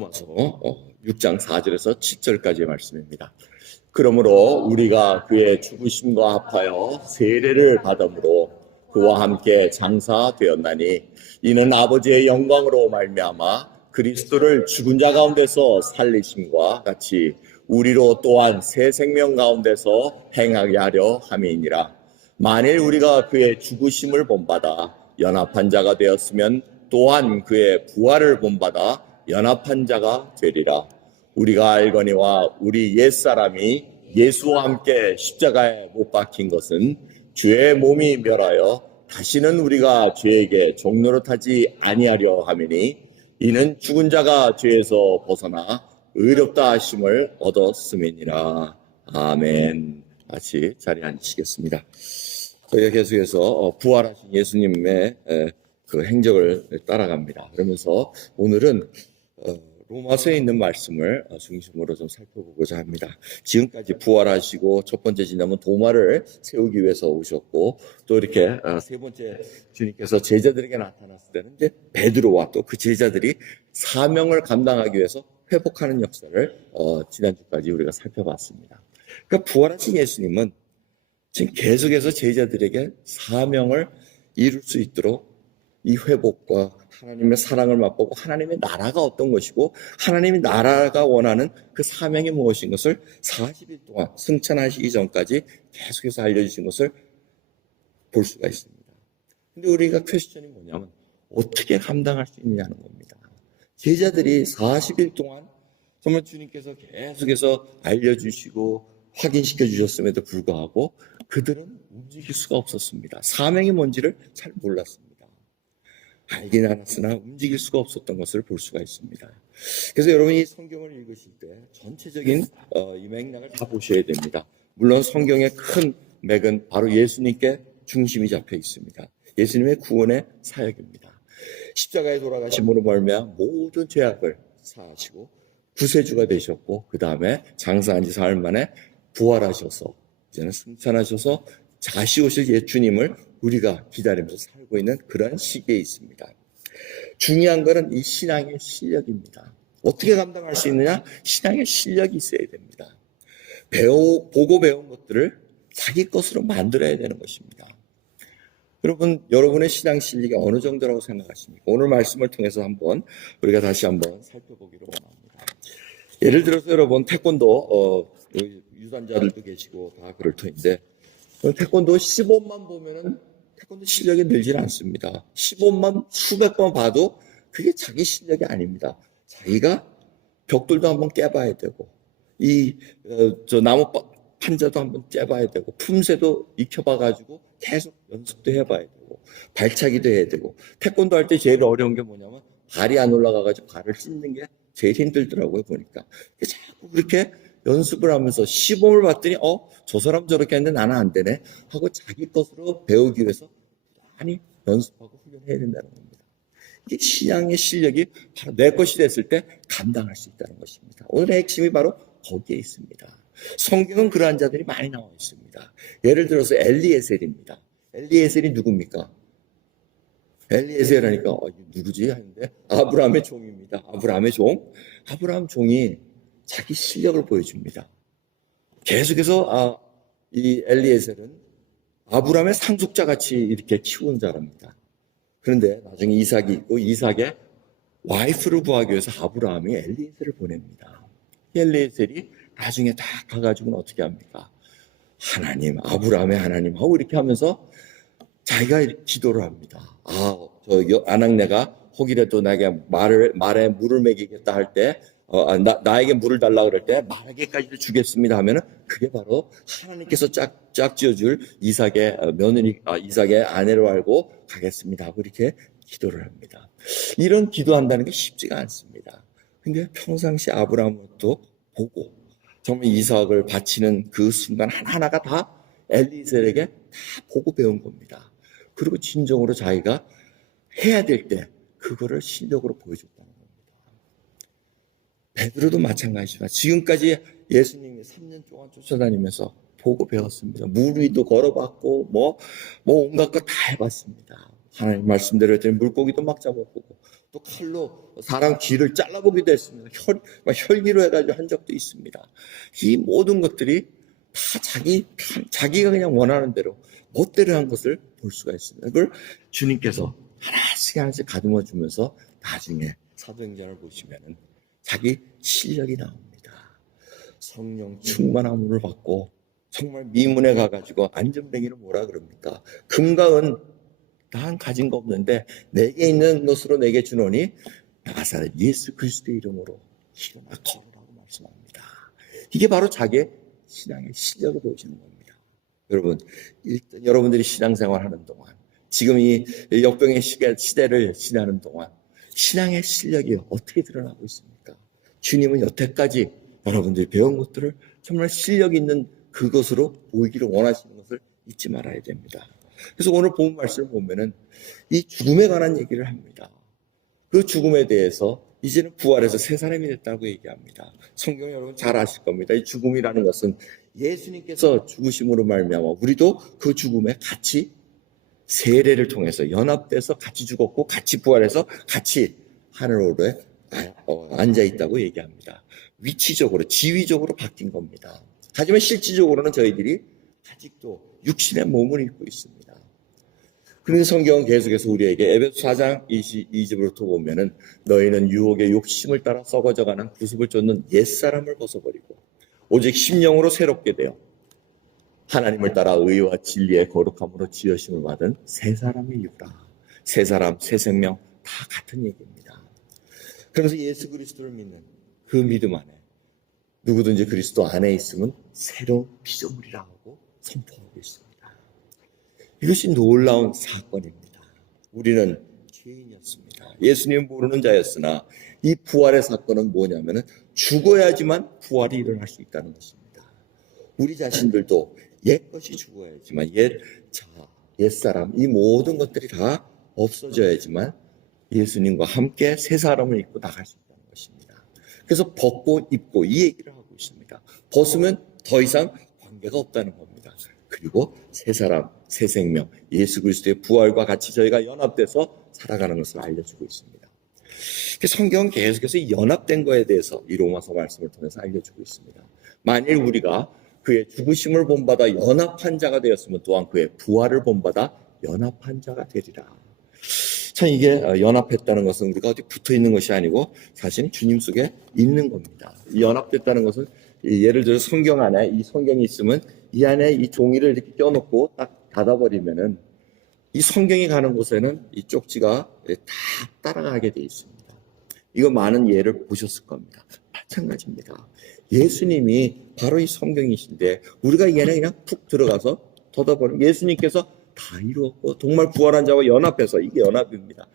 로마서 6장 4절에서 7절까지의 말씀입니다. 그러므로 우리가 그의 죽으심과 합하여 세례를 받음으로 그와 함께 장사되었나니 이는 아버지의 영광으로 말미암아 그리스도를 죽은 자 가운데서 살리심과 같이 우리로 또한 새 생명 가운데서 행하게 하려 함이니라. 만일 우리가 그의 죽으심을 본받아 연합한 자가 되었으면 또한 그의 부활을 본받아 연합한 자가 되리라. 우리가 알거니와 우리 옛사람이 예수와 함께 십자가에 못 박힌 것은 죄의 몸이 멸하여 다시는 우리가 죄에게 종노릇하지 아니하려 함이니 이는 죽은 자가 죄에서 벗어나 의롭다 하심을 얻었음이니라. 아멘. 같이 자리에 앉으시겠습니다. 저희가 계속해서 부활하신 예수님의 그 행적을 따라갑니다. 그러면서 오늘은 로마서에 있는 말씀을 중심으로 좀 살펴보고자 합니다. 지금까지 부활하시고 첫 번째 지나면 도마를 세우기 위해서 오셨고 또 이렇게 세 번째 주님께서 제자들에게 나타났을 때는 이제 베드로와 또 그 제자들이 사명을 감당하기 위해서 회복하는 역사를 지난주까지 우리가 살펴봤습니다. 그러니까 부활하신 예수님은 지금 계속해서 제자들에게 사명을 이룰 수 있도록 이 회복과 하나님의 사랑을 맛보고 하나님의 나라가 어떤 것이고 하나님의 나라가 원하는 그 사명이 무엇인 것을 40일 동안 승천하시기 전까지 계속해서 알려주신 것을 볼 수가 있습니다. 근데 우리가 퀘스천이 뭐냐면 어떻게 감당할 수 있느냐는 겁니다. 제자들이 40일 동안 정말 주님께서 계속해서 알려주시고 확인시켜 주셨음에도 불구하고 그들은 움직일 수가 없었습니다. 사명이 뭔지를 잘 몰랐습니다. 알긴 알았으나 움직일 수가 없었던 것을 볼 수가 있습니다. 그래서 여러분이 성경을 읽으실 때 전체적인 이 맥락을 다 보셔야 됩니다. 물론 성경의 큰 맥은 바로 예수님께 중심이 잡혀 있습니다. 예수님의 구원의 사역입니다. 십자가에 돌아가심으로 말미암아 모든 죄악을 사하시고 구세주가 되셨고 그 다음에 장사한 지 사흘 만에 부활하셔서 이제는 승천하셔서 다시 오실 예수님을 우리가 기다리면서 살고 있는 그런 시기에 있습니다. 중요한 것은 이 신앙의 실력입니다. 어떻게 감당할 수 있느냐? 신앙의 실력이 있어야 됩니다. 보고 배운 것들을 자기 것으로 만들어야 되는 것입니다. 여러분의 신앙 실력이 어느 정도라고 생각하십니까? 오늘 말씀을 통해서 우리가 다시 한번 살펴보기로 원합니다. 예를 들어서 여러분 태권도 유단자들도 계시고 다 그럴 터인데 태권도 시범만 보면은 태권도 실력이 늘질 않습니다. 시범만 수백 번 봐도 그게 자기 실력이 아닙니다. 자기가 벽돌도 한번 깨봐야 되고 나무 판자도 한번 째봐야 되고 품새도 익혀봐가지고 계속 연습도 해봐야 되고 발차기도 해야 되고 태권도 할 때 제일 어려운 게 뭐냐면 발이 안 올라가가지고 발을 찢는 게 제일 힘들더라고요 보니까. 자꾸 그렇게 연습을 하면서 시범을 봤더니 저 사람 저렇게 했는데 나는 안 되네 하고 자기 것으로 배우기 위해서 많이 연습하고 훈련해야 된다는 겁니다. 이 신앙의 실력이 바로 내 것이 됐을 때 감당할 수 있다는 것입니다. 오늘의 핵심이 바로 거기에 있습니다. 성경은 그러한 자들이 많이 나와 있습니다. 예를 들어서 엘리에셀입니다. 엘리에셀이 누굽니까? 엘리에셀하니까 누구지? 하는데 아브라함의 종입니다. 아브라함의 종. 아브라함 종이 자기 실력을 보여줍니다. 계속해서 이 엘리에셀은 아브라함의 상속자 같이 이렇게 키운 자랍니다. 그런데 나중에 이삭이 있고 이삭의 와이프를 구하기 위해서 아브라함이 엘리에셀을 보냅니다. 엘리에셀이 나중에 다 가가지고는 어떻게 합니까? 하나님, 아브라함의 하나님 하고 이렇게 하면서 자기가 기도를 합니다. 아낙네가 혹이라도 나에게 말에 물을 먹이겠다 할 때, 나에게 물을 달라 그럴 때 말에게까지도 주겠습니다 하면은 그게 바로 하나님께서 짝지어줄 이삭의 며느리, 이삭의 아내로 알고 가겠습니다 하고 이렇게 기도를 합니다. 이런 기도한다는 게 쉽지가 않습니다. 근데 평상시 아브라함도 보고 정말 이삭을 바치는 그 순간 하나하나가 다 엘리에셀에게 다 보고 배운 겁니다. 그리고 진정으로 자기가 해야 될 때 그거를 실력으로 보여줬다는 겁니다. 베드로도 마찬가지지만 지금까지 예수님이 3년 동안 쫓아다니면서 보고 배웠습니다. 물 위도 걸어봤고 뭐 온갖 거 다 해봤습니다. 하나님 말씀대로 했더니 물고기도 막 잡아보고 또 칼로 사람 귀를 잘라보기도 했습니다. 혈기로 해가지고 한 적도 있습니다. 이 모든 것들이 다 자기가 그냥 원하는 대로 멋대로 한 것을 볼 수가 있습니다. 그걸 주님께서 하나씩 가듬어 주면서 나중에 사도행전을 보시면은 자기 실력이 나옵니다. 성령 충만함을 받고 정말 미문에 가가지고 안전뱅이는 뭐라 그럽니까? 금강은 난 가진 거 없는데 내게 있는 것으로 내게 주노니 나사렛 예수 그리스도의 이름으로 일어나 걸으라고 말씀합니다. 이게 바로 자기의 신앙의 실력을 보여주는 겁니다. 여러분, 일단 여러분들이 신앙생활 하는 동안, 지금 이 역병의 시대를 지나는 동안 신앙의 실력이 어떻게 드러나고 있습니까? 주님은 여태까지 여러분들이 배운 것들을 정말 실력 있는 그것으로 보이기를 원하시는 것을 잊지 말아야 됩니다. 그래서 오늘 본 말씀을 보면은 이 죽음에 관한 얘기를 합니다. 그 죽음에 대해서 이제는 부활해서 새 사람이 됐다고 얘기합니다. 성경 여러분 잘 아실 겁니다. 이 죽음이라는 것은 예수님께서 죽으심으로 말미암아 우리도 그 죽음에 같이 세례를 통해서 연합돼서 같이 죽었고 같이 부활해서 같이 하늘로에 앉아 있다고 얘기합니다. 위치적으로 지위적으로 바뀐 겁니다. 하지만 실질적으로는 저희들이 아직도 육신의 몸을 입고 있습니다. 그런 성경은 계속해서 우리에게 에베소 4장 22절부터 보면은 너희는 유혹의 욕심을 따라 썩어져가는 구습을 쫓는 옛사람을 벗어버리고 오직 심령으로 새롭게 되어 하나님을 따라 의와 진리의 거룩함으로 지으심을 받은 새 사람이 이루라. 새 사람, 새 생명 다 같은 얘기입니다. 그러면서 예수 그리스도를 믿는 그 믿음 안에 누구든지 그리스도 안에 있으면 새로운 피조물이라고 선포하고 있습니다. 이것이 놀라운 사건입니다. 우리는 죄인이었습니다. 예수님 모르는 자였으나 이 부활의 사건은 뭐냐면은 죽어야지만 부활이 일어날 수 있다는 것입니다. 우리 자신들도 옛것이 죽어야지만 옛사람, 이 모든 것들이 다 없어져야지만 예수님과 함께 새 사람을 입고 나갈 수 있다는 것입니다. 그래서 벗고 입고 이 얘기를 하고 있습니다. 벗으면 더 이상 관계가 없다는 겁니다. 그리고 새 사람, 새 생명, 예수 그리스도의 부활과 같이 저희가 연합돼서 살아가는 것을 알려주고 있습니다. 성경은 계속해서 연합된 거에 대해서 이 로마서 말씀을 통해서 알려주고 있습니다. 만일 우리가 그의 죽으심을 본받아 연합한 자가 되었으면 또한 그의 부활을 본받아 연합한 자가 되리라. 참 이게 연합했다는 것은 우리가 어디 붙어 있는 것이 아니고 사실 주님 속에 있는 겁니다. 이 연합됐다는 것은 예를 들어 성경 안에 이 성경이 있으면 이 안에 이 종이를 이렇게 껴놓고 딱 닫아버리면은 이 성경이 가는 곳에는 이 쪽지가 다 따라가게 돼 있습니다. 이거 많은 예를 보셨을 겁니다. 마찬가지입니다. 예수님이 바로 이 성경이신데 우리가 이 안에 그냥 푹 들어가서 닫아버리면 예수님께서 다 이루었고 정말 부활한 자와 연합해서 이게 연합입니다.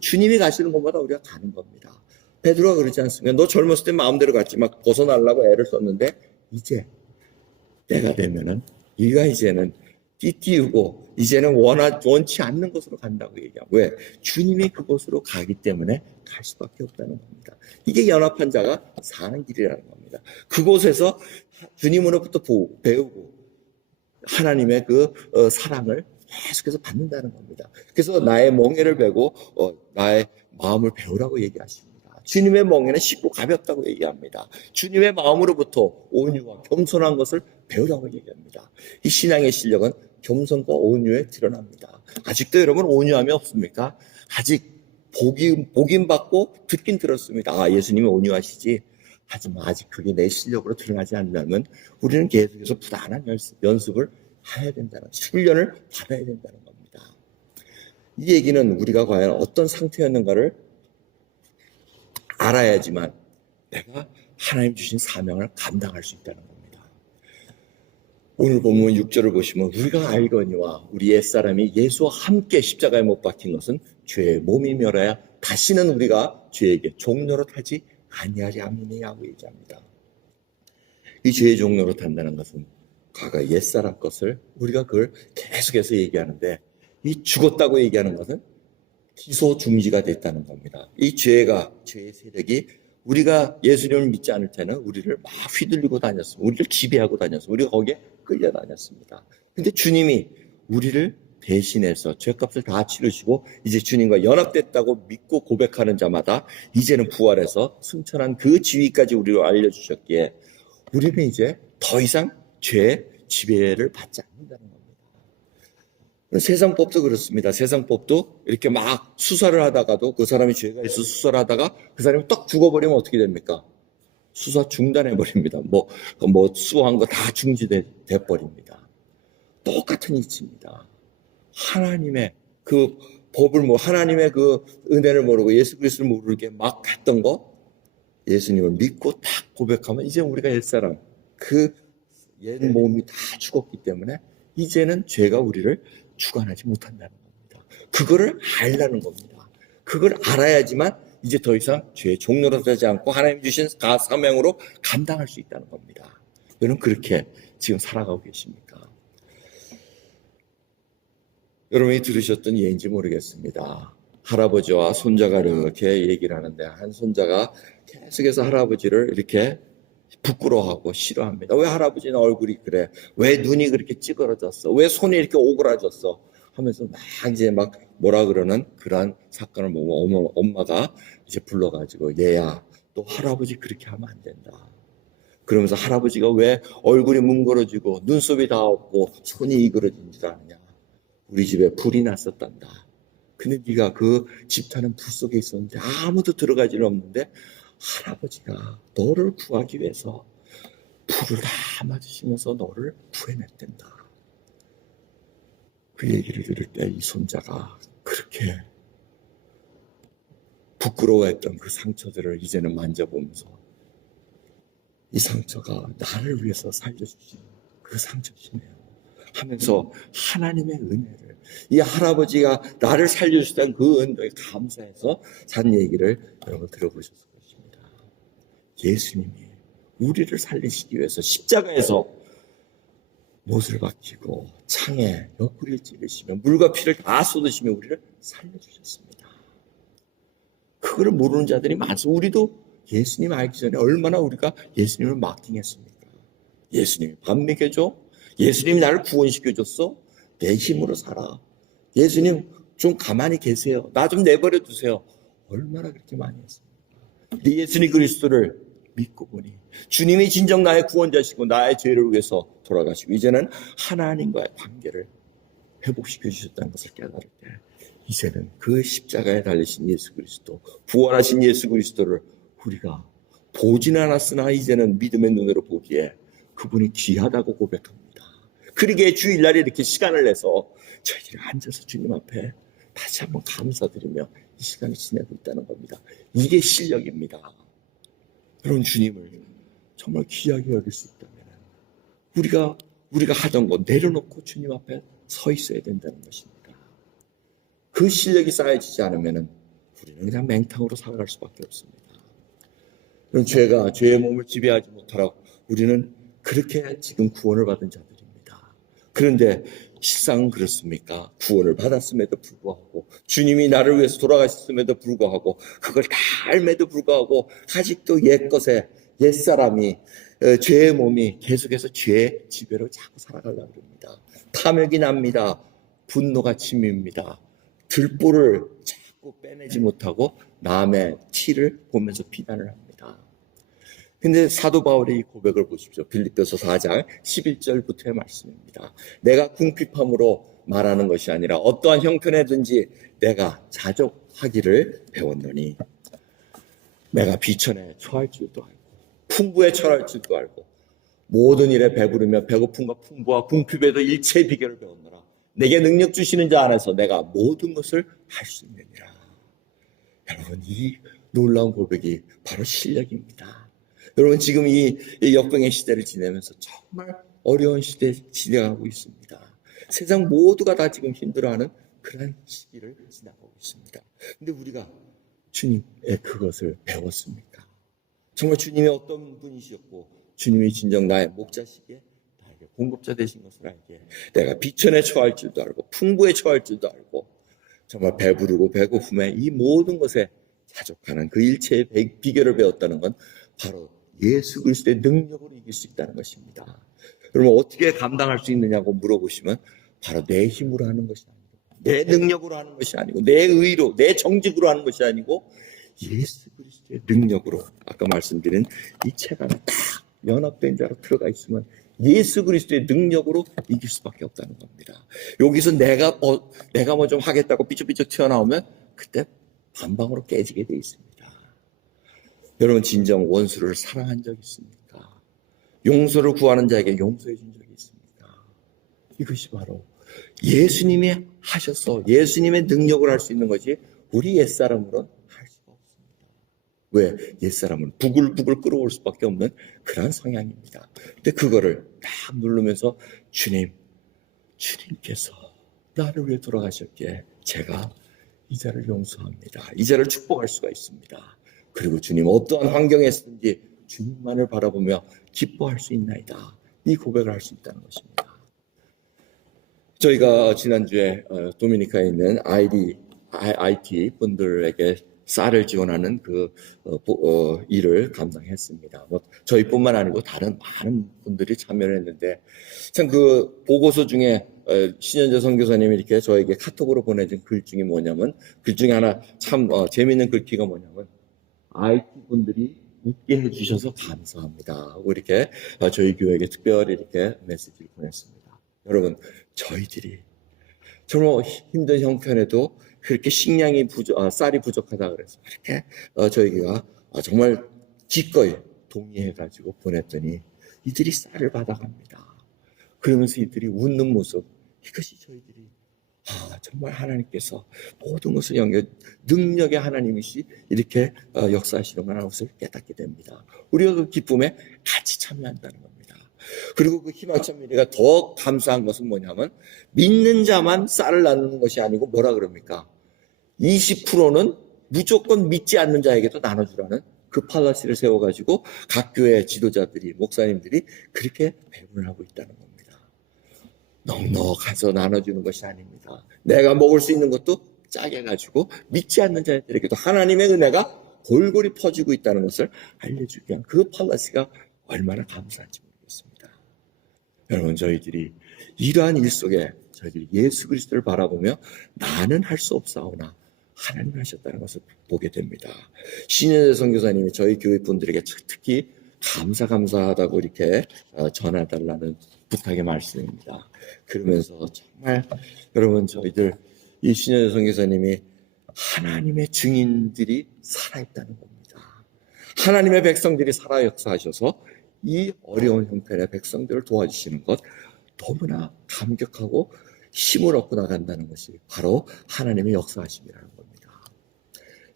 주님이 가시는 곳마다 우리가 가는 겁니다. 베드로가 그러지 않습니까? 너 젊었을 때 마음대로 갔지 막 벗어나려고 애를 썼는데 이제 때가 되면은 네가 이제는 띠띠우고 이제는 원치 않는 곳으로 간다고 얘기하고 왜? 주님이 그곳으로 가기 때문에 갈 수밖에 없다는 겁니다. 이게 연합한 자가 사는 길이라는 겁니다. 그곳에서 주님으로부터 배우고 하나님의 그 사랑을 계속해서 받는다는 겁니다. 그래서 나의 멍에를 베고 나의 마음을 배우라고 얘기하십니다. 주님의 멍에는 쉽고 가볍다고 얘기합니다. 주님의 마음으로부터 온유와 겸손한 것을 배우라고 얘기합니다. 이 신앙의 실력은 겸손과 온유에 드러납니다. 아직도 여러분 온유함이 없습니까? 아직 보긴 받고 듣긴 들었습니다. 아, 예수님이 온유하시지. 하지만 아직 그게 내 실력으로 드러나지 않는다면 우리는 계속해서 부단한 연습을 해야 된다는, 훈련을 받아야 된다는 겁니다. 이 얘기는 우리가 과연 어떤 상태였는가를 알아야지만 내가 하나님 주신 사명을 감당할 수 있다는 겁니다. 오늘 본문 6절을 보시면 우리가 알거니와 우리 옛사람이 예수와 함께 십자가에 못 박힌 것은 죄의 몸이 멸하여 다시는 우리가 죄에게 종노릇하지 아니하리 아미니 하고 얘기합니다. 이 죄의 종노릇한다는 것은 과거 옛사람 것을 우리가 그걸 계속해서 얘기하는데 이 죽었다고 얘기하는 것은 기소 중지가 됐다는 겁니다. 이 죄의 세력이 우리가 예수님을 믿지 않을 때는 우리를 막 휘둘리고 다녔습니다. 우리를 지배하고 다녔습니다. 우리가 거기에 끌려다녔습니다. 근데 주님이 우리를 대신해서 죄값을 다 치르시고 이제 주님과 연합됐다고 믿고 고백하는 자마다 이제는 부활해서 승천한 그 지위까지 우리로 알려주셨기에 우리는 이제 더 이상 죄의 지배를 받지 않는다는 겁니다. 세상 법도 그렇습니다. 세상 법도 이렇게 막 수사를 하다가도 그 사람이 죄가 있어 수사를 하다가 그 사람이 딱 죽어버리면 어떻게 됩니까? 수사 중단해버립니다. 뭐 수한 거 다 중지돼 버립니다. 똑같은 이치입니다. 하나님의 그 법을 하나님의 그 은혜를 모르고 예수 그리스도를 모르게 막 했던 거 예수님을 믿고 딱 고백하면 이제 우리가 옛사람 그 옛 몸이 다 죽었기 때문에 이제는 죄가 우리를 주관하지 못한다는 겁니다. 그거를 알라는 겁니다. 그걸 알아야지만 이제 더 이상 죄의 종로로 되지 않고 하나님 주신 사명으로 감당할 수 있다는 겁니다. 여러분 그렇게 지금 살아가고 계십니까? 여러분이 들으셨던 예인지 모르겠습니다. 할아버지와 손자가 이렇게 얘기를 하는데 한 손자가 계속해서 할아버지를 이렇게 부끄러워하고 싫어합니다. 왜 할아버지는 얼굴이 그래? 왜 눈이 그렇게 찌그러졌어? 왜 손이 이렇게 오그라졌어? 하면서 막 뭐라 그러는 그러한 사건을 보고 엄마가 이제 불러가지고 얘야, 너 할아버지 그렇게 하면 안 된다. 그러면서 할아버지가 왜 얼굴이 뭉그러지고 눈썹이 다 없고 손이 이그러진 줄 아느냐? 우리 집에 불이 났었단다. 근데 네가 그 집타는 불 속에 있었는데 아무도 들어가지는 없는데 할아버지가 너를 구하기 위해서 불을 다 맞으시면서 너를 구해냈단다. 그 얘기를 들을 때 이 손자가 그렇게 부끄러워했던 그 상처들을 이제는 만져보면서 이 상처가 나를 위해서 살려주신 그 상처시네요 하면서 하나님의 은혜를 이 할아버지가 나를 살려주셨다는 그 은혜에 감사해서 산 얘기를 여러분 들어보셨을 것입니다. 예수님이 우리를 살리시기 위해서 십자가에서 못을 박히고 창에 옆구리를 찌르시며 물과 피를 다 쏟으시며 우리를 살려주셨습니다. 그거를 모르는 자들이 많습니다. 우리도 예수님 알기 전에 얼마나 우리가 예수님을 마킹했습니까? 예수님이 밥 먹여줘? 예수님이 나를 구원시켜줬어? 내 힘으로 살아. 예수님 좀 가만히 계세요. 나 좀 내버려 두세요. 얼마나 그렇게 많이 했습니까? 근데 예수님 그리스도를 믿고 보니 주님이 진정 나의 구원자시고 나의 죄를 위해서 돌아가시고 이제는 하나님과의 관계를 회복시켜 주셨다는 것을 깨달을 때 이제는 그 십자가에 달리신 예수 그리스도, 부활하신 예수 그리스도를 우리가 보진 않았으나 이제는 믿음의 눈으로 보기에 그분이 귀하다고 고백합니다. 그러기에 주일날에 이렇게 시간을 내서 저희들이 앉아서 주님 앞에 다시 한번 감사드리며 이 시간을 지내고 있다는 겁니다. 이게 실력입니다. 여러분 주님을 정말 귀하게 여길 수 있다면 우리가 하던 거 내려놓고 주님 앞에 서 있어야 된다는 것입니다. 그 실력이 쌓여지지 않으면 우리는 그냥 맹탕으로 살아갈 수밖에 없습니다. 여러분 죄의 몸을 지배하지 못하라고 우리는 그렇게 지금 구원을 받은 자들입니다. 그런데 실상은 그렇습니까? 구원을 받았음에도 불구하고 주님이 나를 위해서 돌아가셨음에도 불구하고 그걸 다 알면도 불구하고 아직도 옛것에 옛사람이 죄의 몸이 계속해서 죄의 지배로 자꾸 살아가려고 합니다. 탐욕이 납니다. 분노가 침입니다. 들보를 자꾸 빼내지 못하고 남의 티를 보면서 비난을 합니다. 근데 사도 바울의 이 고백을 보십시오. 빌립보서 4장 11절부터의 말씀입니다. 내가 궁핍함으로 말하는 것이 아니라 어떠한 형편에든지 내가 자족하기를 배웠노니 내가 비천에 처할 줄도 알고 풍부에 처할 줄도 알고 모든 일에 배부르며 배고픔과 풍부와 궁핍에도 일체의 비결을 배웠노라. 내게 능력 주시는 자 안에서 내가 모든 것을 할 수 있느니라. 여러분 이 놀라운 고백이 바로 실력입니다. 여러분 지금 이 역병의 시대를 지내면서 정말 어려운 시대에 지나가고 있습니다. 세상 모두가 다 지금 힘들어하는 그런 시기를 지나가고 있습니다. 근데 우리가 주님의 그것을 배웠습니까? 정말 주님이 어떤 분이셨고 주님이 진정 나의 목자시기에 나에게 공급자 되신 것을 알기에 내가 비천에 처할 줄도 알고 풍부에 처할 줄도 알고 정말 배부르고 배고픔에 이 모든 것에 자족하는 그 일체의 비결을 배웠다는 건 바로 예수 그리스도의 능력으로 이길 수 있다는 것입니다. 여러분 어떻게 감당할 수 있느냐고 물어보시면 바로 내 힘으로 하는 것이 아니고, 내 능력으로 하는 것이 아니고, 내 의로, 내 정직으로 하는 것이 아니고, 예수 그리스도의 능력으로, 아까 말씀드린 이 책 안에 딱 연합된 자로 들어가 있으면 예수 그리스도의 능력으로 이길 수밖에 없다는 겁니다. 여기서 내가 뭐 좀 하겠다고 삐쩍삐쩍 튀어나오면 그때 반방으로 깨지게 돼 있습니다. 여러분, 진정 원수를 사랑한 적 있습니까? 용서를 구하는 자에게 용서해 준 적이 있습니까? 이것이 바로 예수님이 하셔서 예수님의 능력을 할 수 있는 것이 우리 옛사람으로는 할 수가 없습니다. 왜? 옛사람은 부글부글 끓어올 수밖에 없는 그런 성향입니다. 근데 그거를 딱 누르면서 주님께서 나를 위해 돌아가셨기에 제가 이 자를 용서합니다. 이 자를 축복할 수가 있습니다. 그리고 주님 어떠한 환경에 있든지 주님만을 바라보며 기뻐할 수 있나이다. 이 고백을 할 수 있다는 것입니다. 저희가 지난주에 도미니카에 있는 IT 분들에게 쌀을 지원하는 일을 감당했습니다. 저희뿐만 아니고 다른 많은 분들이 참여를 했는데, 참 그 보고서 중에 신현재 선교사님이 이렇게 저에게 카톡으로 보내준 글 중에 뭐냐면, 글 중에 하나 참 재미있는 글귀가 뭐냐면, IT 분들이 웃게 해주셔서 감사합니다. 이렇게 저희 교회에게 특별히 이렇게 메시지를 보냈습니다. 여러분, 저희들이 정말 힘든 형편에도 그렇게 쌀이 부족하다 그래서 이렇게 저희가 정말 기꺼이 동의해가지고 보냈더니 이들이 쌀을 받아갑니다. 그러면서 이들이 웃는 모습, 이것이 저희들이 정말 하나님께서 모든 것을 능력의 하나님이시 이렇게 역사하시는구나 것을 깨닫게 됩니다. 우리가 그 기쁨에 같이 참여한다는 겁니다. 그리고 그 희망찬 미래가 더 감사한 것은 뭐냐면, 믿는 자만 쌀을 나누는 것이 아니고 뭐라 그럽니까? 20%는 무조건 믿지 않는 자에게도 나눠주라는 그 팔라시를 세워가지고 각 교회 지도자들이, 목사님들이 그렇게 배분을 하고 있다는 겁니다. 넉넉해서 나눠주는 것이 아닙니다. 내가 먹을 수 있는 것도 짜게 가지고 믿지 않는 자들에게도 하나님의 은혜가 골고루 퍼지고 있다는 것을 알려주기 위한 그 팔라시가 얼마나 감사한지 모르겠습니다. 여러분, 저희들이 이러한 일 속에 저희들이 예수 그리스도를 바라보며 나는 할 수 없사오나 하나님이 하셨다는 것을 보게 됩니다. 신현재 선교사님이 저희 교회 분들에게 특히 감사하다고 이렇게 전해달라는 부탁의 말씀입니다. 그러면서 정말 여러분, 저희들 이 신현재 선교사님이 하나님의 증인들이 살아있다는 겁니다. 하나님의 백성들이 살아 역사하셔서 이 어려운 형편의 백성들을 도와주시는 것, 너무나 감격하고 힘을 얻고 나간다는 것이 바로 하나님의 역사하심이라는 겁니다.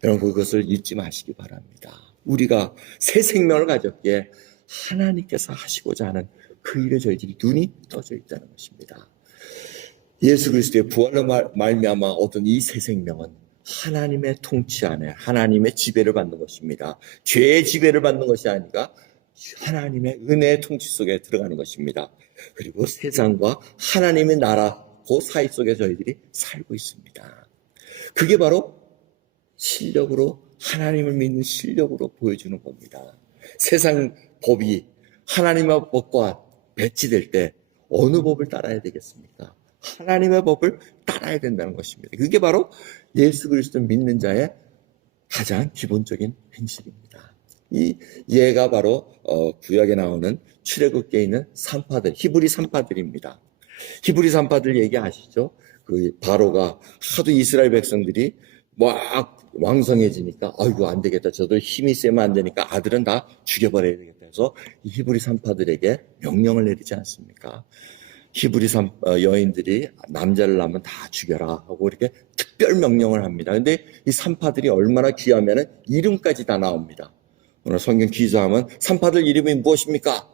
여러분, 그것을 잊지 마시기 바랍니다. 우리가 새 생명을 가졌기에 하나님께서 하시고자 하는 그 일에 저희들이 눈이 떠져 있다는 것입니다. 예수 그리스도의 부활로 말미암아 얻은 이 새 생명은 하나님의 통치 안에 하나님의 지배를 받는 것입니다. 죄의 지배를 받는 것이 아니라 하나님의 은혜의 통치 속에 들어가는 것입니다. 그리고 세상과 하나님의 나라 그 사이 속에 저희들이 살고 있습니다. 그게 바로 실력으로, 하나님을 믿는 실력으로 보여주는 겁니다. 세상 법이 하나님의 법과 배치될 때 어느 법을 따라야 되겠습니까? 하나님의 법을 따라야 된다는 것입니다. 그게 바로 예수 그리스도 믿는 자의 가장 기본적인 행실입니다. 이 예가 바로 구약에 나오는 출애굽기에 있는 산파들, 히브리 산파들입니다. 히브리 산파들 얘기 아시죠? 그 바로가 하도 이스라엘 백성들이 막 왕성해지니까 아이고 안 되겠다, 저도 힘이 세면 안 되니까 아들은 다 죽여버려야 되겠다 해서 이 히브리 산파들에게 명령을 내리지 않습니까? 히브리 여인들이 남자를 낳으면 다 죽여라 하고 이렇게 특별 명령을 합니다. 근데 이 산파들이 얼마나 귀하면은 이름까지 다 나옵니다. 오늘 성경 기자하면 산파들 이름이 무엇입니까?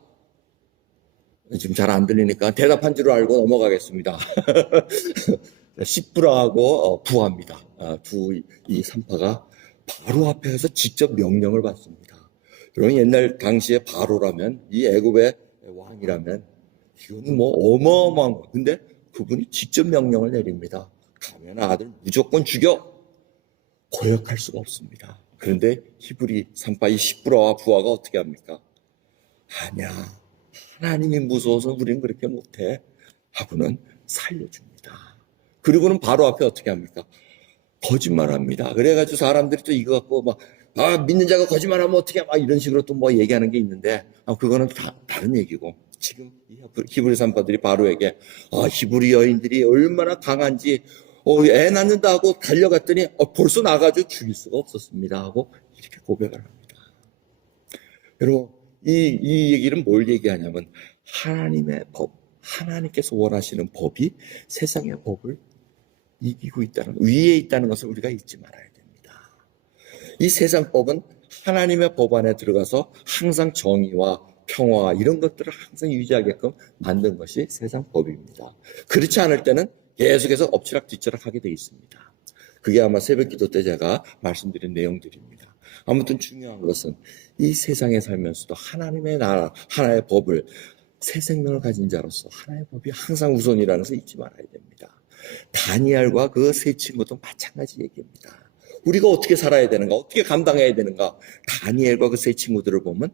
지금 잘 안 들리니까 대답한 줄 알고 넘어가겠습니다. 시프라하고 부하입니다. 이 산파가 바로 앞에서 직접 명령을 받습니다. 그러면 옛날 당시에 바로라면, 이 애굽의 왕이라면 이거는 뭐 어마어마한 거. 근데 그분이 직접 명령을 내립니다. 가면 아들 무조건 죽여. 거역할 수가 없습니다. 그런데 히브리 산파 이 시프라와 부하가 어떻게 합니까? 아니야, 하나님이 무서워서 우리는 그렇게 못해 하고는 살려줍니다. 그리고는 바로 앞에 어떻게 합니까? 거짓말합니다. 그래가지고 사람들이 또 이거 갖고 막 믿는 자가 거짓말하면 어떻게 막 이런 식으로 또 뭐 얘기하는 게 있는데 그거는 다른 얘기고 지금 이 히브리 산파들이 바로에게 히브리 여인들이 얼마나 강한지 애 낳는다 하고 달려갔더니 벌써 나가지고 죽일 수가 없었습니다 하고 이렇게 고백을 합니다. 여러분 이 얘기는 뭘 얘기하냐면 하나님의 법, 하나님께서 원하시는 법이 세상의 법을 이기고 있다는, 위에 있다는 것을 우리가 잊지 말아야 됩니다. 이 세상 법은 하나님의 법 안에 들어가서 항상 정의와 평화와 이런 것들을 항상 유지하게끔 만든 것이 세상 법입니다. 그렇지 않을 때는 계속해서 엎치락뒤치락 하게 돼 있습니다. 그게 아마 새벽 기도 때 제가 말씀드린 내용들입니다. 아무튼 중요한 것은 이 세상에 살면서도 하나님의 나라, 하나의 법을 새 생명을 가진 자로서 하나의 법이 항상 우선이라는 것을 잊지 말아야 됩니다. 다니엘과 그 세 친구도 마찬가지 얘기입니다. 우리가 어떻게 살아야 되는가, 어떻게 감당해야 되는가, 다니엘과 그 세 친구들을 보면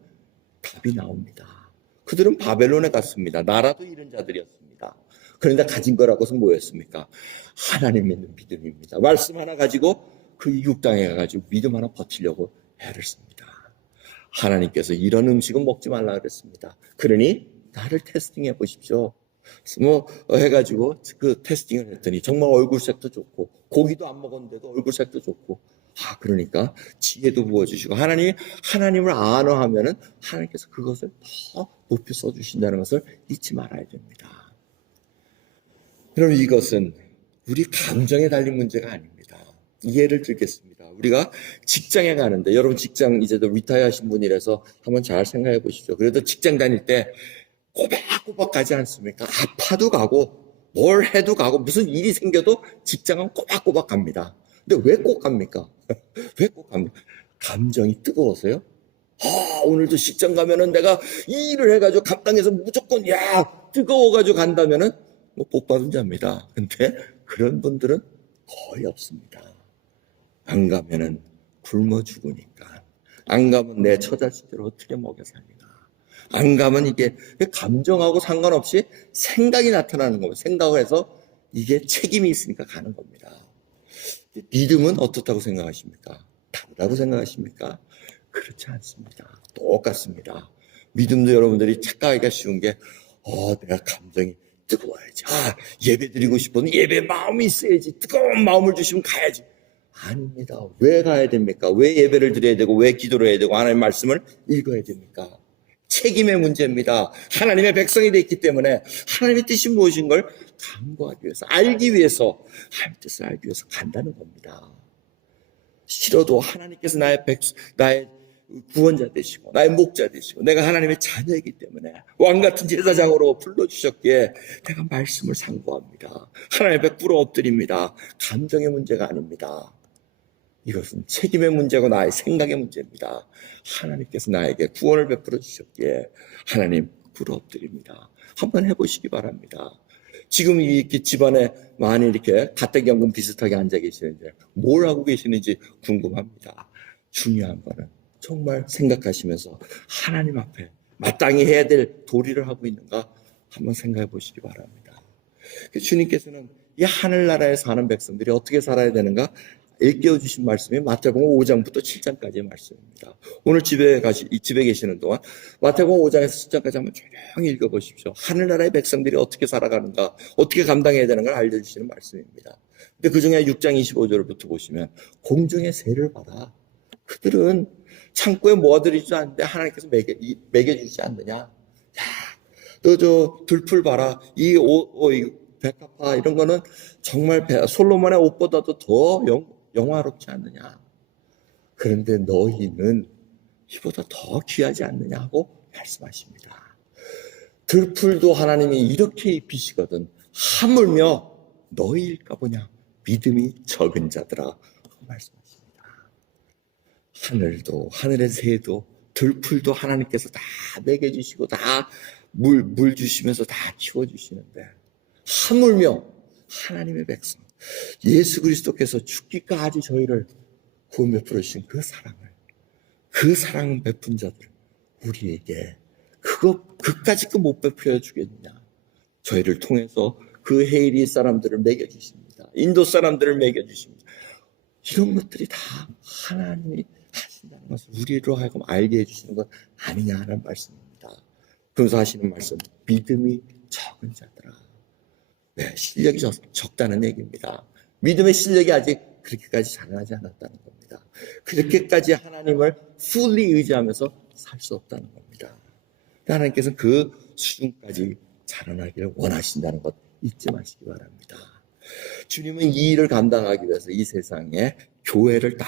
답이 나옵니다. 그들은 바벨론에 갔습니다. 나라도 잃은 자들이었습니다. 그런데 가진 거라고서 뭐였습니까? 하나님 믿는 믿음입니다. 말씀 하나 가지고 그 이국 땅에 가가지고 믿음 하나 버티려고 애를 씁니다. 하나님께서 이런 음식은 먹지 말라 그랬습니다. 그러니 나를 테스팅해 보십시오. 뭐 해가지고 그 테스팅을 했더니 정말 얼굴색도 좋고 고기도 안 먹었는데도 얼굴색도 좋고 그러니까 지혜도 부어주시고 하나님을 안어하면은 하나님께서 그것을 더 높이 써주신다는 것을 잊지 말아야 됩니다. 여러분 이것은 우리 감정에 달린 문제가 아닙니다. 예를 들겠습니다. 우리가 직장에 가는데 여러분 직장 이제도 리타이어 하신 분이라서 한번 잘 생각해 보십시오. 그래도 직장 다닐 때 꼬박꼬박 가지 않습니까? 아파도 가고 뭘 해도 가고 무슨 일이 생겨도 직장은 꼬박꼬박 갑니다. 근데 왜 꼭 갑니까? 왜 꼭 갑니까? 감정이 뜨거워서요? 오늘도 직장 가면은 내가 이 일을 해가지고 감당해서 무조건 뜨거워가지고 간다면은 뭐 복 받은 자입니다. 근데 그런 분들은 거의 없습니다. 안 가면은 굶어 죽으니까. 안 가면 내 처자식들을 어떻게 먹여 살리나. 안 가면 이게 감정하고 상관없이 생각이 나타나는 겁니다. 생각을 해서 이게 책임이 있으니까 가는 겁니다. 믿음은 어떻다고 생각하십니까? 다르다고 생각하십니까? 그렇지 않습니다. 똑같습니다. 믿음도 여러분들이 착각하기가 쉬운 게 내가 감정이 뜨거워야지. 예배 드리고 싶으면 예배 마음이 있어야지. 뜨거운 마음을 주시면 가야지. 아닙니다. 왜 가야 됩니까? 왜 예배를 드려야 되고 왜 기도를 해야 되고 하나님의 말씀을 읽어야 됩니까? 책임의 문제입니다. 하나님의 백성이 되었기 때문에 하나님의 뜻이 무엇인 걸 간구하기 위해서, 알기 위해서, 하나님의 뜻을 알기 위해서 간다는 겁니다. 싫어도 하나님께서 나의 구원자 되시고 나의 목자 되시고 내가 하나님의 자녀이기 때문에 왕같은 제사장으로 불러주셨기에 내가 말씀을 상고합니다. 하나님 앞에 꿇어 엎드립니다. 감정의 문제가 아닙니다. 이것은 책임의 문제고 나의 생각의 문제입니다. 하나님께서 나에게 구원을 베풀어 주셨기에 하나님 꿇어 엎드립니다. 한번 해보시기 바랍니다. 지금 이렇게 집안에 많이 이렇게 가택연금 비슷하게 앉아 계시는데 뭘 하고 계시는지 궁금합니다. 중요한 거는 정말 생각하시면서 하나님 앞에 마땅히 해야 될 도리를 하고 있는가 한번 생각해 보시기 바랍니다. 주님께서는 이 하늘나라에 사는 백성들이 어떻게 살아야 되는가 일깨워 주신 말씀이 마태복음 5장부터 7장까지의 말씀입니다. 오늘 집에 계시는 동안 마태복음 5장에서 7장까지 한번 조용히 읽어보십시오. 하늘나라의 백성들이 어떻게 살아가는가, 어떻게 감당해야 되는가를 알려주시는 말씀입니다. 근데 그 중에 6장 25절부터 보시면 공중의 새를 봐라. 그들은 창고에 모아들이지도 않는데 하나님께서 먹여주지 않느냐. 너 저 들풀 봐라. 이 백합화 이런 거는 정말 솔로몬의 옷보다도 더 영화롭지 않느냐. 그런데 너희는 이보다 더 귀하지 않느냐고 말씀하십니다. 들풀도 하나님이 이렇게 입히시거든 하물며 너희일까 보냐. 믿음이 적은 자들아 말씀하십니다. 하늘도 하늘의 새도 들풀도 하나님께서 다 먹여주시고 다 물 주시면서 다 키워주시는데 하물며 하나님의 백성 예수 그리스도께서 죽기까지 저희를 구원 베풀어 주신 그 사랑을 베푼 자들 우리에게 그까짓 거 못 베풀어 주겠느냐. 저희를 통해서 그 헤이리 사람들을 먹여주십니다. 인도 사람들을 먹여주십니다. 이런 것들이 다 하나님이 하신다는 것을 우리로 하여금 알게 해주시는 것 아니냐는 말씀입니다. 그래서 하시는 말씀, 믿음이 적은 자들아. 네, 실력이 적다는 얘기입니다. 믿음의 실력이 아직 그렇게까지 자라나지 않았다는 겁니다. 그렇게까지 하나님을 fully 의지하면서 살 수 없다는 겁니다. 하나님께서는 그 수준까지 자라나기를 원하신다는 것 잊지 마시기 바랍니다. 주님은 이 일을 감당하기 위해서 이 세상에 교회를 딱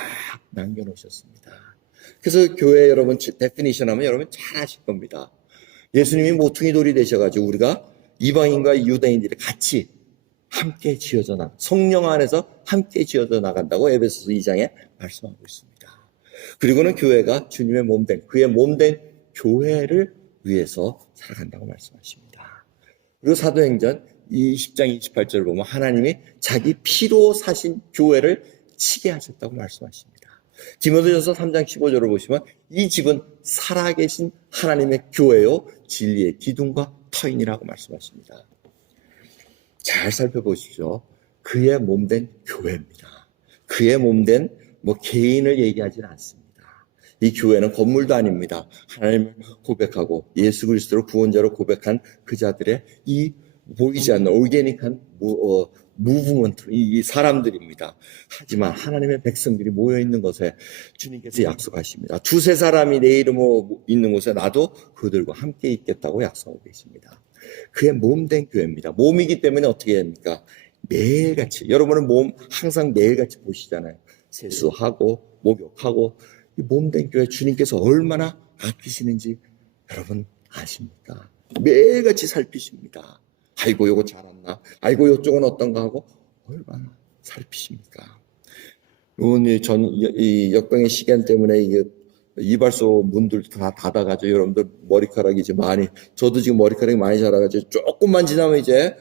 남겨놓으셨습니다. 그래서 교회 여러분 데피니션 하면 여러분 잘 아실 겁니다. 예수님이 모퉁이 돌이 되셔가지고 우리가 이방인과 유대인들이 같이 함께 지어져 성령 안에서 함께 지어져 나간다고 에베소서 2장에 말씀하고 있습니다. 그리고는 교회가 주님의 몸된 그의 몸된 교회를 위해서 살아간다고 말씀하십니다. 그리고 사도행전 10장 28절을 보면 하나님이 자기 피로 사신 교회를 치게 하셨다고 말씀하십니다. 디모데전서 3장 15절을 보시면 이 집은 살아계신 하나님의 교회요 진리의 기둥과 터인이라고 말씀하십니다. 잘 살펴보십시오. 그의 몸된 교회입니다. 그의 몸된 개인을 얘기하지는 않습니다. 이 교회는 건물도 아닙니다. 하나님을 고백하고 예수 그리스도를 구원자로 고백한 그 자들의 이 보이지 않는 오르게닉한 무브먼트, 이 사람들입니다. 하지만 하나님의 백성들이 모여있는 곳에 주님께서 약속하십니다. 두세 사람이 내 이름으로 있는 곳에 나도 그들과 함께 있겠다고 약속하고 계십니다. 그의 몸된 교회입니다. 몸이기 때문에 어떻게 합니까? 매일같이, 여러분은 몸 항상 매일같이 보시잖아요. 세수하고 목욕하고 이 몸된 교회 주님께서 얼마나 아끼시는지 여러분 아십니까? 매일같이 살피십니다. 아이고 요거 잘았나? 아이고 요쪽은 어떤가 하고 얼마나 살피십니까? 오늘 이 역병의 시간 때문에 이게 이발소 문들 다 닫아가지고 여러분들 머리카락이 이제 많이 저도 지금 머리카락이 많이 자라가지고 조금만 지나면 이제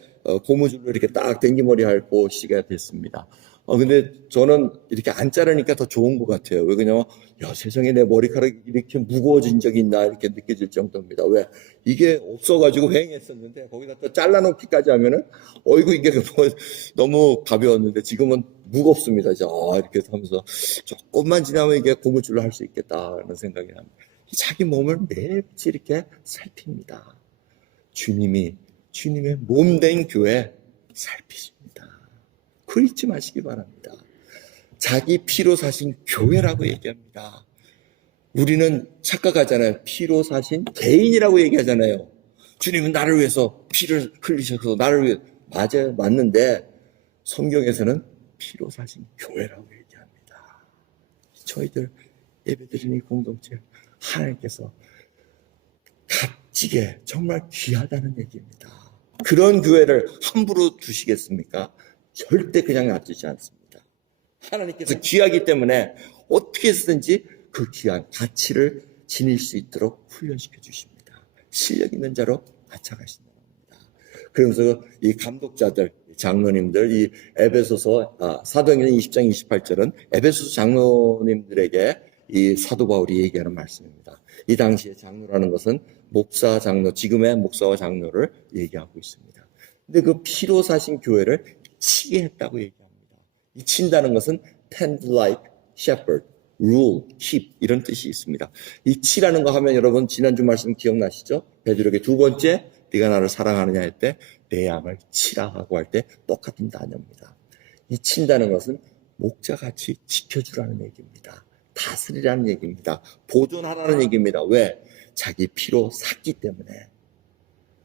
고무줄로 이렇게 딱 댕기머리 할 시기가 됐습니다. 근데 저는 이렇게 안 자르니까 더 좋은 것 같아요. 왜 그러냐면, 야, 세상에 내 머리카락이 이렇게 무거워진 적이 있나, 이렇게 느껴질 정도입니다. 왜? 이게 없어가지고 휑했었는데, 거기다 또 잘라놓기까지 하면은, 어이구, 이게 너무 가벼웠는데, 지금은 무겁습니다. 이제, 이렇게 하면서, 조금만 지나면 이게 고무줄로 할 수 있겠다는 생각이 납니다. 자기 몸을 매일같이 이렇게 살핍니다. 주님의 몸된 교회 살피십니다. 그걸 잊지 마시기 바랍니다. 자기 피로 사신 교회라고 얘기합니다. 우리는 착각하잖아요. 피로 사신 개인이라고 얘기하잖아요. 주님은 나를 위해서 피를 흘리셔서 나를 위해 맞아요. 맞는데 성경에서는 피로 사신 교회라고 얘기합니다. 저희들 예배드리는 이 공동체 하나님께서 값지게 정말 귀하다는 얘기입니다. 그런 교회를 함부로 두시겠습니까? 절대 그냥 놔두지 않습니다. 하나님께서 귀하기 때문에 어떻게 해서든지 그 귀한 가치를 지닐 수 있도록 훈련시켜 주십니다. 실력 있는 자로 바쳐가신다는 겁니다. 그러면서 이 감독자들, 장로님들, 이 에베소서 사도행전 20장 28절은 에베소서 장로님들에게 이 사도 바울이 얘기하는 말씀입니다. 이 당시에 장로라는 것은 목사, 장로, 지금의 목사와 장로를 얘기하고 있습니다. 근데 그 피로 사신 교회를 치게 했다고 얘기합니다. 이 친다는 것은 tend like shepherd, rule, keep 이런 뜻이 있습니다. 이 치라는 거 하면 여러분 지난주 말씀 기억나시죠? 베드로에게 두 번째 네가 나를 사랑하느냐 할 때 내 양을 치라 하고 할 때 똑같은 단어입니다. 이 친다는 것은 목자같이 지켜주라는 얘기입니다. 다스리라는 얘기입니다. 보존하라는 얘기입니다. 왜? 자기 피로 샀기 때문에.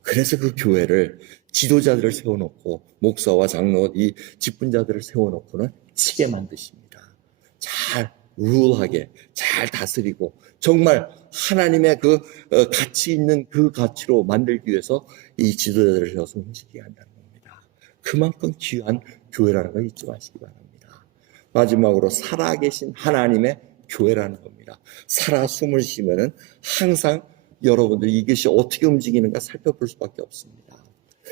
그래서 그 교회를 지도자들을 세워놓고 목사와 장로 이 직분자들을 세워놓고는 치게 만드십니다. 잘 룰하게 잘 다스리고 정말 하나님의 그 가치 있는 그 가치로 만들기 위해서 이 지도자들을 세워서 움직이게 한다는 겁니다. 그만큼 귀한 교회라는 걸 잊지 마시기 바랍니다. 마지막으로 살아계신 하나님의 교회라는 겁니다. 살아 숨을 쉬면은 항상 여러분들 이것이 어떻게 움직이는가 살펴볼 수밖에 없습니다.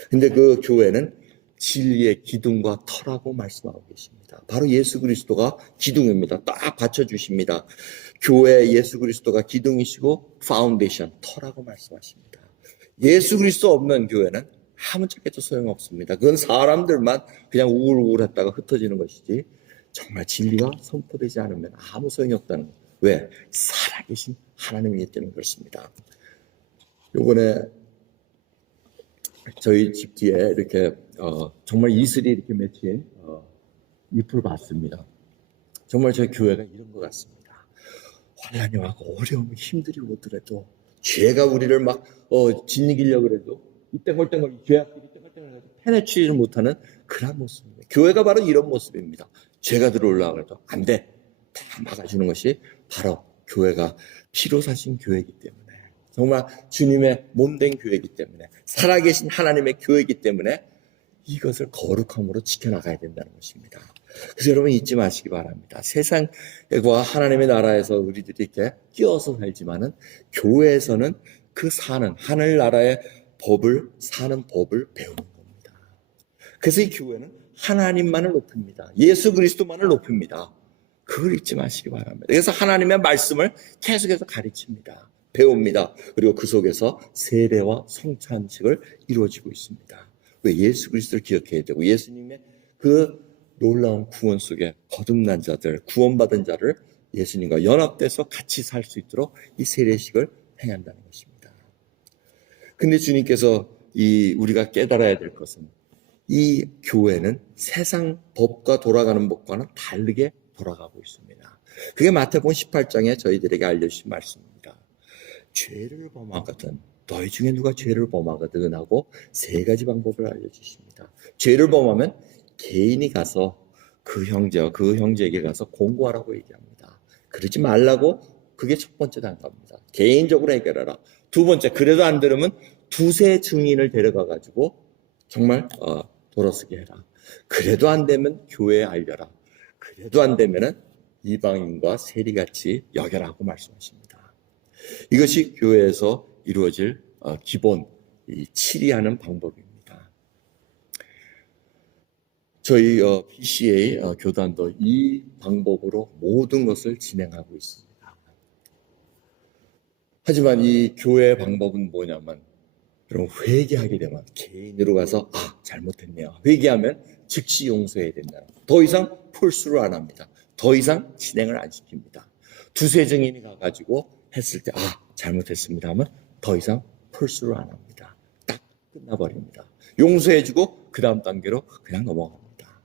근데 그 교회는 진리의 기둥과 터라고 말씀하고 계십니다. 바로 예수 그리스도가 기둥입니다. 딱 받쳐주십니다. 교회 예수 그리스도가 기둥이시고 파운데이션, 터라고 말씀하십니다. 예수 그리스도 없는 교회는 아무짝에도 소용없습니다. 그건 사람들만 그냥 우울우울했다가 흩어지는 것이지 정말 진리가 선포되지 않으면 아무 소용이 없다는 거예요. 왜? 살아계신 하나님이기 때문에 그렇습니다. 요번에 저희 집 뒤에 이렇게 정말 이슬이 이렇게 맺힌 잎을 봤습니다. 정말 저희 교회가 이런 것 같습니다. 환난이 와고 어려움이 힘들이 오더라도 죄가 우리를 막 짓이기려고 그래도 이 땡글땡글 죄악들이 땡글땡글 패내치지를 못하는 그런 모습입니다. 교회가 바로 이런 모습입니다. 죄가 들어올라고 해도 안 돼. 다 막아주는 것이 바로 교회가 피로 사신 교회이기 때문에 정말 주님의 몸된 교회이기 때문에 살아계신 하나님의 교회이기 때문에 이것을 거룩함으로 지켜나가야 된다는 것입니다. 그래서 여러분 잊지 마시기 바랍니다. 세상과 하나님의 나라에서 우리들이 이렇게 끼어서 살지만은 교회에서는 그 사는 하늘나라의 법을 사는 법을 배우는 겁니다. 그래서 이 교회는 하나님만을 높입니다. 예수 그리스도만을 높입니다. 그걸 잊지 마시기 바랍니다. 그래서 하나님의 말씀을 계속해서 가르칩니다. 배웁니다. 그리고 그 속에서 세례와 성찬식을 이루어지고 있습니다. 왜? 예수 그리스도를 기억해야 되고 예수님의 그 놀라운 구원 속에 거듭난 자들, 구원받은 자를 예수님과 연합돼서 같이 살 수 있도록 이 세례식을 행한다는 것입니다. 근데 주님께서 우리가 깨달아야 될 것은 이 교회는 세상 법과 돌아가는 법과는 다르게 돌아가고 있습니다. 그게 마태복음 18장에 저희들에게 알려주신 말씀입니다. 죄를 범하거든 너희 중에 누가 죄를 범하거든 하고 세 가지 방법을 알려주십니다. 죄를 범하면 개인이 가서 그 형제와 그 형제에게 가서 공고하라고 얘기합니다. 그러지 말라고 그게 첫 번째 단계입니다. 개인적으로 해결하라. 두 번째, 그래도 안 들으면 두세 증인을 데려가가지고 정말 돌아서게 해라. 그래도 안 되면 교회에 알려라. 그래도 안 되면은 이방인과 세리같이 여겨라고 말씀하십니다. 이것이 교회에서 이루어질 기본 치리하는 방법입니다. 저희 PCA 교단도 이 방법으로 모든 것을 진행하고 있습니다. 하지만 이 교회 방법은 뭐냐면 여러분 회개하게 되면 개인으로 가서 잘못했네요. 회개하면 즉시 용서해야 된다는 거. 더 이상 풀수를 안 합니다. 더 이상 진행을 안 시킵니다. 두세 증인이 가가지고 했을 때 잘못했습니다 하면 더 이상 풀수를 안 합니다. 딱 끝나버립니다. 용서해주고 그 다음 단계로 그냥 넘어갑니다.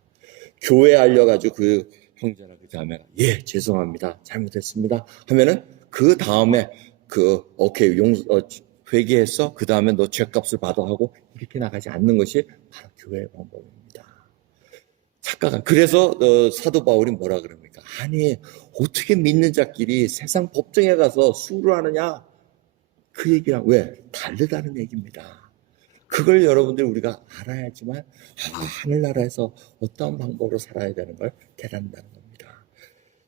교회에 알려가지고 그 형제나 그 자매가 죄송합니다 잘못했습니다 하면은 그 다음에 오케이 회개했어 그 다음에 너 죄값을 받아 하고 이렇게 나가지 않는 것이 바로 교회의 방법입니다. 착각한. 그래서 사도 바울이 뭐라 그럽니까? 아니 어떻게 믿는 자끼리 세상 법정에 가서 수를 하느냐 그 얘기랑 왜? 다르다는 얘기입니다. 그걸 여러분들 우리가 알아야지만 하늘나라에서 어떠한 방법으로 살아야 되는 걸 깨닫는다는 겁니다.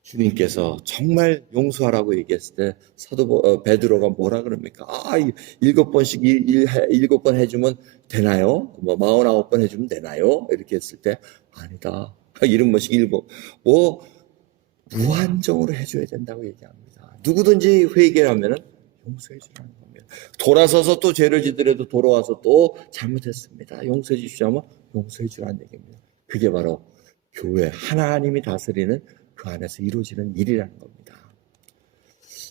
주님께서 정말 용서하라고 얘기했을 때 사도 베드로가 뭐라 그럽니까? 7번씩 7번 해주면 되나요? 49번 해주면 되나요? 이렇게 했을 때 아니다. 70번씩 7번 무한정으로 해줘야 된다고 얘기합니다. 누구든지 회개를 하면은 용서해 주라는 겁니다. 돌아서서 또 죄를 지더라도 돌아와서 또 잘못했습니다. 용서해 주시오 하면 용서해 주라는 얘기입니다. 그게 바로 교회 하나님이 다스리는 그 안에서 이루어지는 일이라는 겁니다.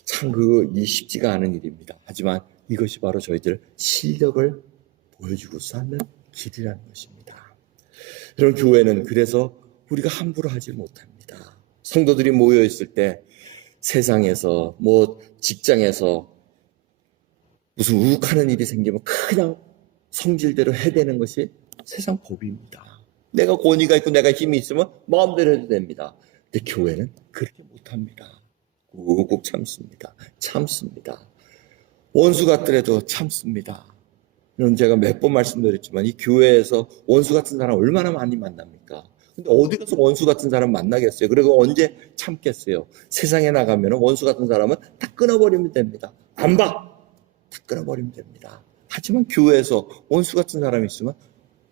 참 이 쉽지가 않은 일입니다. 하지만 이것이 바로 저희들 실력을 보여주고 쌓는 길이라는 것입니다. 이런 교회는 그래서 우리가 함부로 하지 못합니다. 성도들이 모여 있을 때 세상에서 직장에서 무슨 우욱하는 일이 생기면 그냥 성질대로 해대는 것이 세상 법입니다. 내가 권위가 있고 내가 힘이 있으면 마음대로 해도 됩니다. 근데 교회는 그렇게 못합니다. 꾹꾹 참습니다. 원수 같더라도 참습니다. 이런 제가 몇 번 말씀드렸지만 이 교회에서 원수 같은 사람 얼마나 많이 만납니까? 근데 어디 가서 원수 같은 사람 만나겠어요? 그리고 언제 참겠어요? 세상에 나가면 원수 같은 사람은 다 끊어버리면 됩니다. 안 봐! 다 끊어버리면 됩니다. 하지만 교회에서 원수 같은 사람이 있으면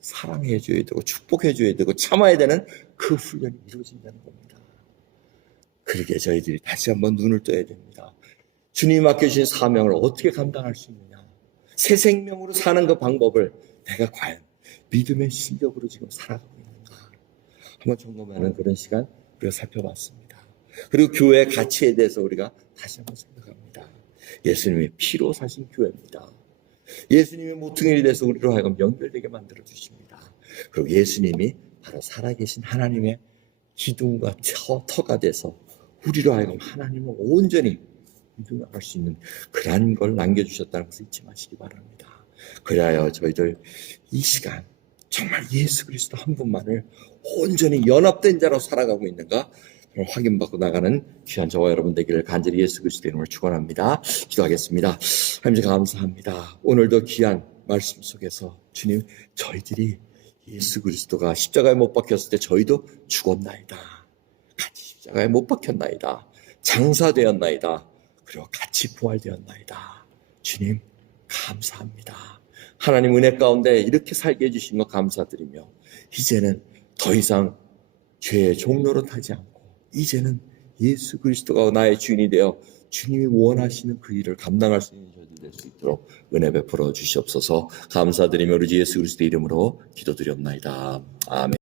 사랑해줘야 되고 축복해줘야 되고 참아야 되는 그 훈련이 이루어진다는 겁니다. 그러게 저희들이 다시 한번 눈을 떠야 됩니다. 주님 맡겨주신 사명을 어떻게 감당할 수 있느냐. 새 생명으로 사는 그 방법을 내가 과연 믿음의 실력으로 지금 살아가고 있는가? 한번 점검하는 그런 시간 우리가 살펴봤습니다. 그리고 교회의 가치에 대해서 우리가 다시 한번 생각합니다. 예수님의 피로 사신 교회입니다. 예수님의 모퉁이에 대해서 우리로 하여금 연결되게 만들어 주십니다. 그리고 예수님이 바로 살아계신 하나님의 기둥과 터가 돼서 우리로 하여금 하나님을 온전히 믿음할 수 있는 그러한 걸 남겨주셨다는 것을 잊지 마시기 바랍니다. 그래야 저희들 이 시간 정말 예수 그리스도 한 분만을 온전히 연합된 자로 살아가고 있는가 확인받고 나가는 귀한 저와 여러분 되기를 간절히 예수 그리스도 이름으로 축원합니다. 기도하겠습니다. 하나님 감사합니다. 오늘도 귀한 말씀 속에서 주님 저희들이 예수 그리스도가 십자가에 못 박혔을 때 저희도 죽었나이다. 같이 십자가에 못 박혔나이다. 장사되었나이다. 그리고 같이 부활되었나이다. 주님 감사합니다. 하나님 은혜 가운데 이렇게 살게 해주신 것 감사드리며 이제는 더 이상 죄의 종노릇하지 않고 이제는 예수 그리스도가 나의 주인이 되어 주님이 원하시는 그 일을 감당할 수 있는 저희들 될 수 있도록 은혜 베풀어 주시옵소서. 감사드리며 우리 주 예수 그리스도의 이름으로 기도드렸나이다. 아멘.